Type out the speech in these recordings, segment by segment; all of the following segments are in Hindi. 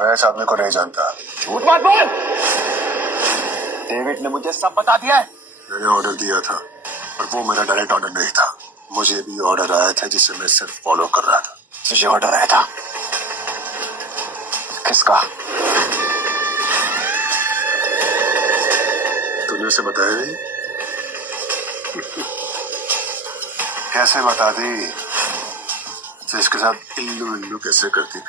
मैं इस आदमी को नहीं जानता। झूठ मत बोल। डेविड ने मुझे सब बता दिया है। मैंने ऑर्डर दिया था और वो मेरा डायरेक्ट ऑर्डर नहीं था। मुझे भी ऑर्डर आया था जिसे मैं सिर्फ फॉलो कर रहा था। तुझे ऑर्डर आया था? किसका? तूने उसे बताया नहीं? कैसे बता दी? तो इसके साथ इल्लू इल्लू कैसे करती थी?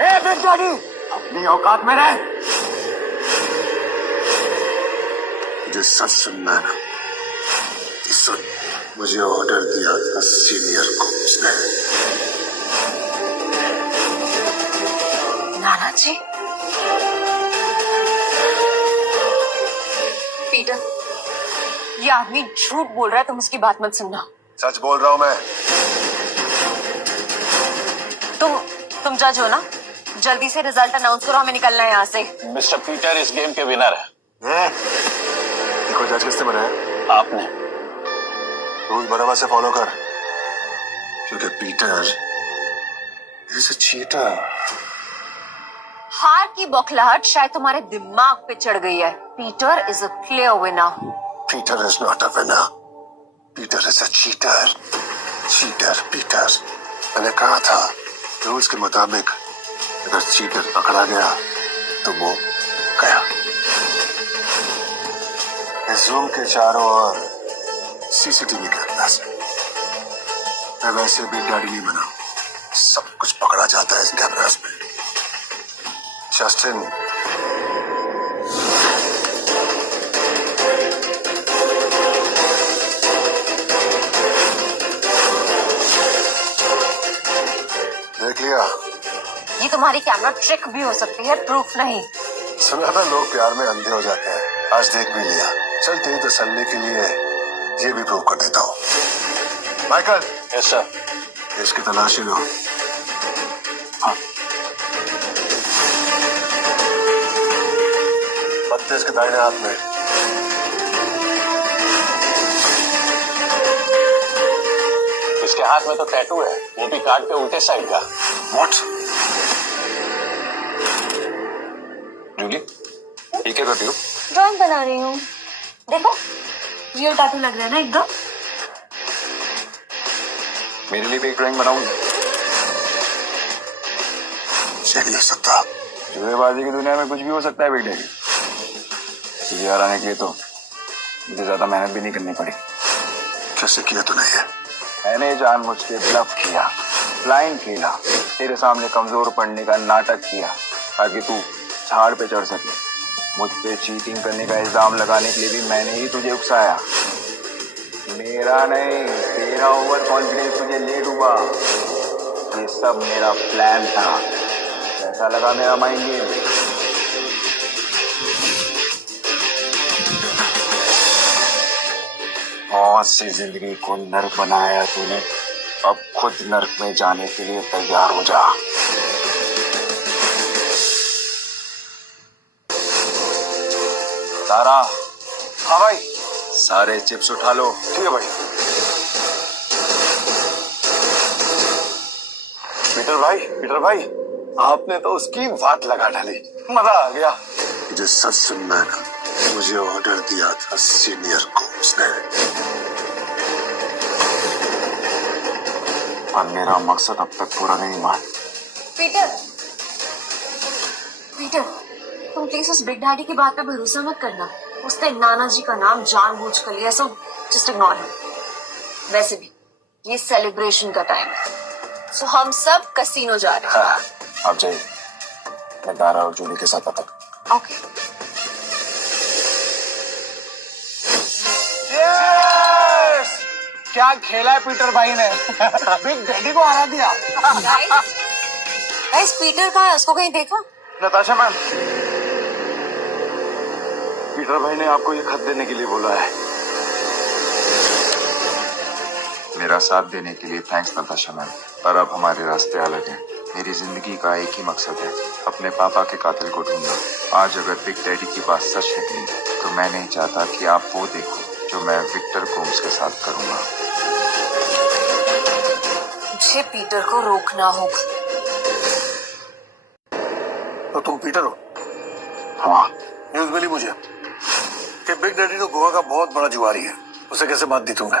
ए बिग डैडी, अपनी औकात में रह। मुझे सच सुनना है ना? तो सुन, मुझे ऑर्डर दिया था सीनियर को उसने। नाना जी, पीटर, ये आदमी झूठ बोल रहा है, तुम उसकी बात मत सुनना। सच बोल रहा हूं मैं। तुम जज हो ना? जल्दी से रिजल्ट अनाउंस करो, हमें निकलना है यहाँ से। मिस्टर पीटर इस गेम के विनर है। देखो जज किसने बनाया? आपने। रूल बराबर से फॉलो कर, क्योंकि पीटर इज अ चीटर। हार की बौखलाहट शायद तुम्हारे दिमाग पे चढ़ गई है। Peter is a clear winner. Peter is not a winner. Peter is a cheater. Cheater Peter. मैंने कहा था रूल्स के मुताबिक अगर चीटर पकड़ा गया तो वो गया। इस रूम के चारों ओर सीसीटीवी कैमरास है। मैं वैसे भी डैडी नहीं बना, सब कुछ पकड़ा जाता है इस कैमरास में। जस्टिन, देख लिया? ये तुम्हारी कैमरा ट्रिक भी हो सकती है, प्रूफ नहीं। सुना था लोग प्यार में अंधे हो जाते हैं, आज देख भी लिया। चल तेरी तसल्ली के लिए ये भी प्रूव कर देता हूँ। माइकल। Yes sir. इसकी तलाशी लो। हाँ। पत्ते इसके दाहिने हाथ में। इसके हाथ में तो टैटू है, वो भी कार्ड के उल्टे साइड का। What? जूली, ये क्या करती हो? ड्राइंग बना रही हूँ। देखो, रियल टैटू लग रहा है ना एकदम। मेरे लिए भी एक ड्राइंग बनाऊंगी। नहीं हो सकता। जुएबाजी की दुनिया में कुछ भी हो सकता है बेटे। तुझे हराने के लिए तो मुझे ज्यादा मेहनत भी नहीं करनी पड़ी। कैसे किया तूने ये? मैंने जानबूझ के ब्लफ किया, ब्लाइंड खेला, तेरे सामने कमजोर पड़ने का नाटक किया ताकि तू झाड़ पे चढ़ सके। मुझ पे चीटिंग करने का इल्जाम लगाने के लिए भी मैंने ही तुझे उकसाया। मेरा नहीं, तेरा ओवर कॉन्फिडेंस तुझे ले डूबा। ये सब मेरा प्लान था। कैसा लगा मेरा माइंड गेम? बहुत सी जिंदगी को नर्क बनाया तूने, अब खुद नर्क में जाने के लिए तैयार हो जा। सारा। हाँ भाई। सारे चिप्स उठा लो। ठीक है भाई। पीटर भाई, आपने तो उसकी बात लगा डाली, मजा आ गया। मुझे सच सुनना है ना? मुझे ऑर्डर दिया था सीनियर को उसने। और मेरा मकसद अब तक पूरा नहीं हुआ। पीटर, तुम प्लीज उस बिग डैडी की बात पे भरोसा मत करना। उसने नाना जी का नाम जानबूझ कर लिया, सो जस्ट इग्नोर हिम। वैसे भी ये सेलिब्रेशन का टाइम है, सो हम सब कसीनो जा रहे हैं। हाँ, आप जाइए, मैं दारा और जूली के साथ आता हूँ। ओके। क्या खेला है पीटर भाई ने। बिग डैडी को हरा दिया। गाइस, पीटर कहाँ है? उसको कहीं देखा? नताशा मैम, पीटर भाई ने आपको ये खत देने के लिए बोला है। मेरा साथ देने के लिए थैंक्स नताशा मैम, पर अब हमारे रास्ते अलग हैं। मेरी जिंदगी का एक ही मकसद है, अपने पापा के कातिल को ढूंढना। आज अगर बिग डैडी की बात सच निकली तो मैं नहीं चाहता कि आप वो देखो जो मैं विक्टर को उसके साथ करूंगा। मुझे पीटर को रोकना होगा। तो तुम पीटर हो? हाँ, न्यूज मिली मुझे कि बिग डैडी तो गोवा का बहुत बड़ा जुआरी है। उसे कैसे मात दी तुमने?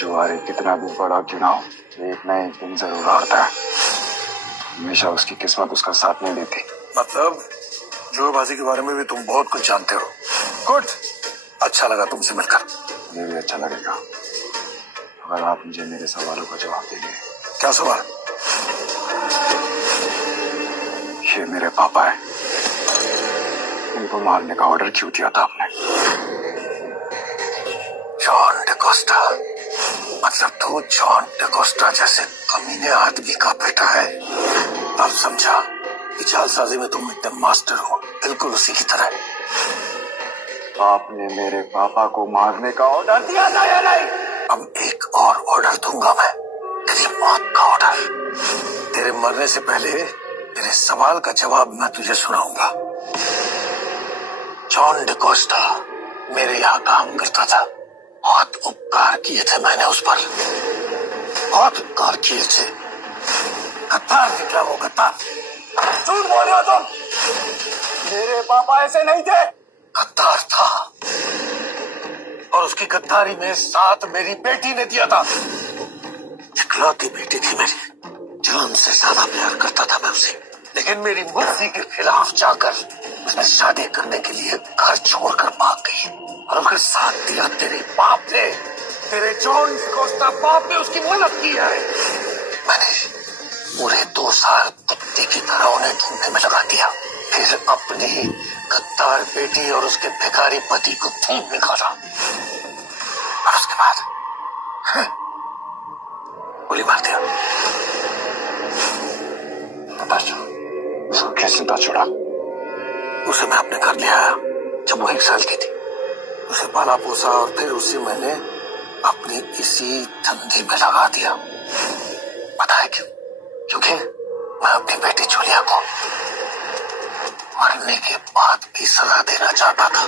जुआरी कितना भी बड़ा क्यों ना हो, एक ना एक दिन जरूर हारता है। हमेशा उसकी किस्मत उसका साथ नहीं देती। मतलब जुएबाजी के बारे में भी तुम बहुत कुछ जानते हो। गुड, अच्छा लगा तुमसे मिलकर। मुझे भी अच्छा लगेगा अगर आप मुझे मेरे सवालों का जवाब देंगे। क्या सवाल? ये मेरे पापा है, इनको मारने का ऑर्डर क्यों दिया था आपने? जॉन डिकोस्टा, मतलब तू जॉन डिकोस्टा जैसे कमीने आदमी का बेटा है। अब समझा कि चालसाजी में तुम एकदम मास्टर हो, बिल्कुल उसी की तरह। आपने मेरे पापा को मारने का ऑर्डर दिया था या नहीं? अब एक और ऑर्डर दूंगा मैं, तेरी मौत का ऑर्डर। तेरे मरने से पहले तेरे सवाल का जवाब मैं तुझे सुनाऊंगा। जॉन डिकोस्टा मेरे यहाँ काम करता था। बहुत उपकार किए थे मैंने उस पर, बहुत उपकार किए थे। गद्दार निकला वो, गद्दार। झूठ बोल रहे हो तुम, मेरे पापा ऐसे नहीं थे। गद्दार था और उसकी गद्दारी में साथ मेरी बेटी ने दिया था। इकलौती बेटी थी मेरी, जान से ज्यादा प्यार करता था मैं उसे। लेकिन मेरी मर्जी के खिलाफ जाकर उसने शादी करने के लिए घर छोड़कर भाग गई और उसके साथ दिया तेरे बाप ने, तेरे जॉन डिकोस्टा बाप ने उसकी मदद की है। मैंने पूरे 2 साल कुत्ते की तरह उन्हें ढूंढने में लगा दिया, फिर अपनी गद्दार बेटी और उसके भिखारी पति को ढूंढ निकाला और उसके बाद गोली मार दिया। उसको कैसे पता छोड़ा? उसे मैं अपने घर ले आया जब वो 1 साल की थी। उसे पाला पोसा और फिर उसे मैंने अपनी इसी धंधे में लगा दिया। पता है क्यों? क्योंकि मैं अपनी बेटी जूलिया को मरने के बाद भी सजा देना चाहता था,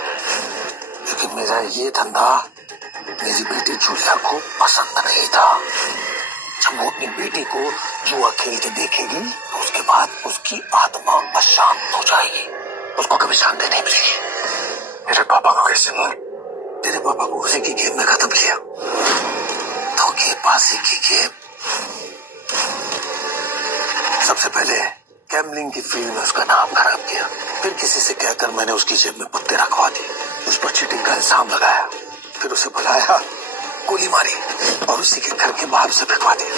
लेकिन मेरा ये धंधा मेरी बेटी जूलिया को पसंद नहीं था। जब वो अपनी बेटी को जुआ खेलते देखेगी तो उसके बाद उसकी आत्मा अशांत हो जाएगी, उसको कभी शांति नहीं मिलेगी। मेरे पापा को कैसे मार? तेरे पापा को उसी की गेम में खत्म किया, धोखेबाजी की गेम। सबसे पहले गैम्बलिंग की फील्ड में उसका नाम खराब किया, फिर किसी से कहकर मैंने उसकी जेब में पत्ते रखवा दिए, उस पर चीटिंग का इल्जाम लगाया, फिर उसे बुलाया, गोली मारी और उसी के घर के बाहर से फेंकवा दिया।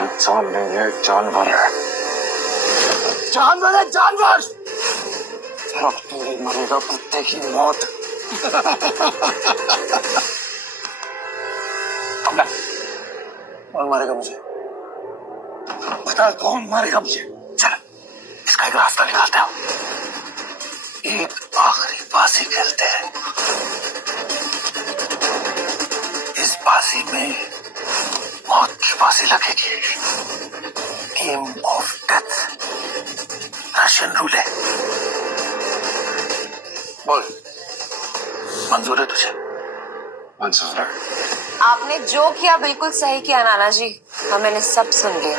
इंसान नहीं है, जानवर है। जानवर है, जानवर। अब पूरी मरेगा कुत्ते की मौत। कौन मारेगा मुझे? बता, कौन मारेगा मुझे? चल, इसका एक रास्ता निकालते हो। एक आखिरी बाजी खेलते हैं। इस बाजी में मौत की बाजी लगेगी। Game of death, Russian roulette. बोल, मंजूर है तुझे? मंजूर है। आपने जो किया बिल्कुल सही किया नाना जी, हम मैंने सब सुन लिया।